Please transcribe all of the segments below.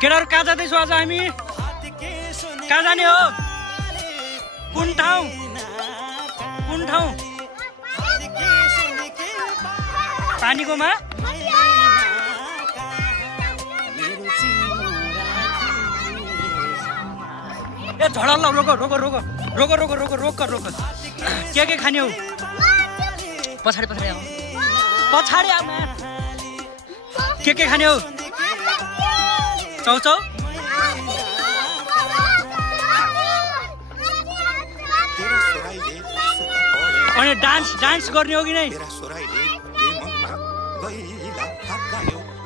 केटाहरु कहाँ जाँदैछौ आज हामी? कहाँ जाने हो? कुन ठाउँ? कुन ठाउँ? पानीकोमा? ए झडल्ला रोको रोको रोको रोको रोको रोको रोक रोक के खाने हो? पछाडि पछाडि आऊ पछाडि आऊ के खाने हो? चौचौ अनि डान्स गर्ने हो कि नै?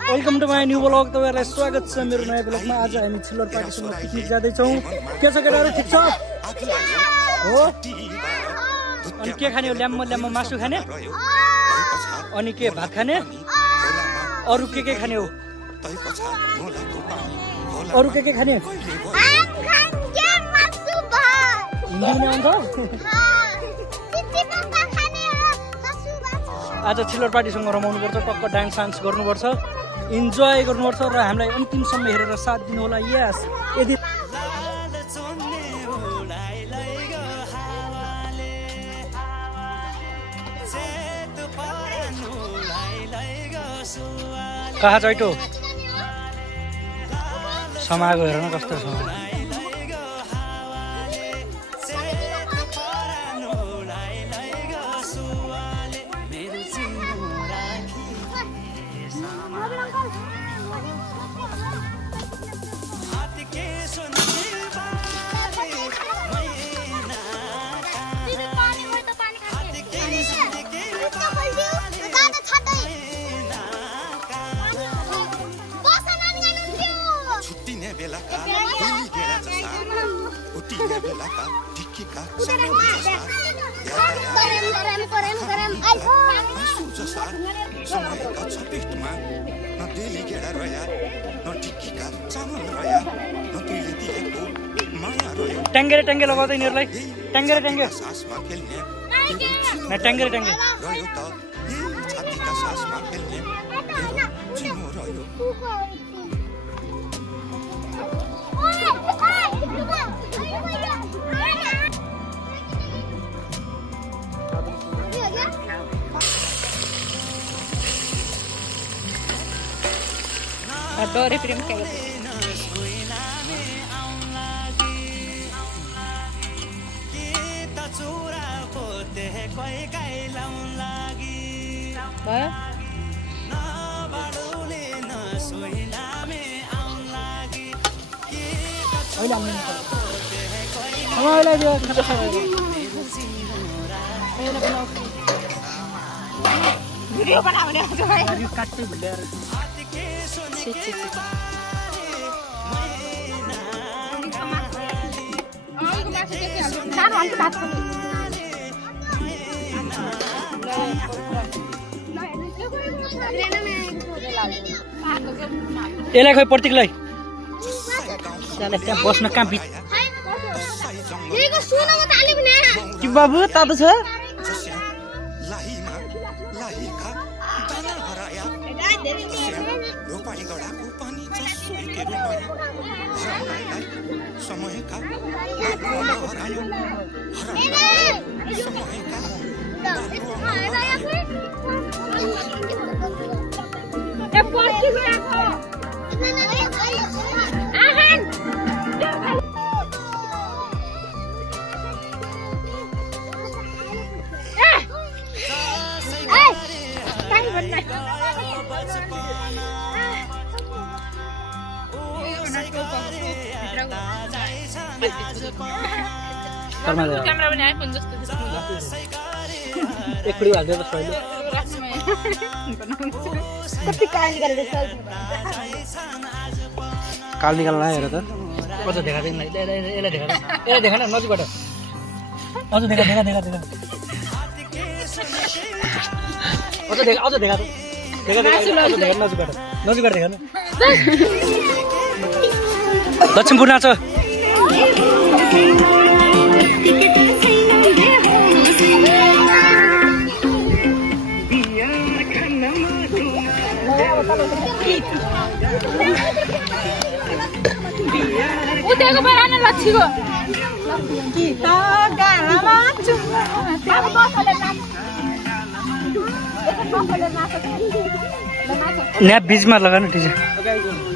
Welcome to my new blog. तपाईहरुलाई स्वागत छ मेरो नयाँ ब्लगमा। आज हामी छिल्लर पार्टीसँग पिकनिक जाँदैछौँ। के छ केटाहरु, ठिक छ हो? अनि के खाने हो? ल्याम्मो मासु खाने अनि के भात खाने? अरु के खाने हो? अरु के खाने? आज छिल्लर पार्टीसँग रमाउनु पर्छ, टक्क डान्स गर्नुपर्छ, इन्जोय गर्नुपर्छ र हामीलाई अन्तिमसम्म हेरेर साथ दिनु होला। यस यदि कहाँ छैटो समाएको हेर न कस्तो छ। ट्याङ्गे लगाउँदै यिनीहरूलाई ट्याङ्गे डोरी प्रेम के भिडियो बनाउने काट्दै भुलेर यसलाई खोइ प्रतीकलाई त्यहाँ बस्न कहाँ कि बाबु तातो छ? क्यामेरा पनि आइफोन जस्तो एकपल्ट हाल्दै बस्छ अहिले कति काल निकाल्न हेर त अझ देखादैन यसलाई देखा न नजिकबाट अझ देखा नजिकबाट देखा न लक्ष्मीपुर नाच उतेको बरान लच्छीको यहाँ बीचमा लगाउनु ठिक छ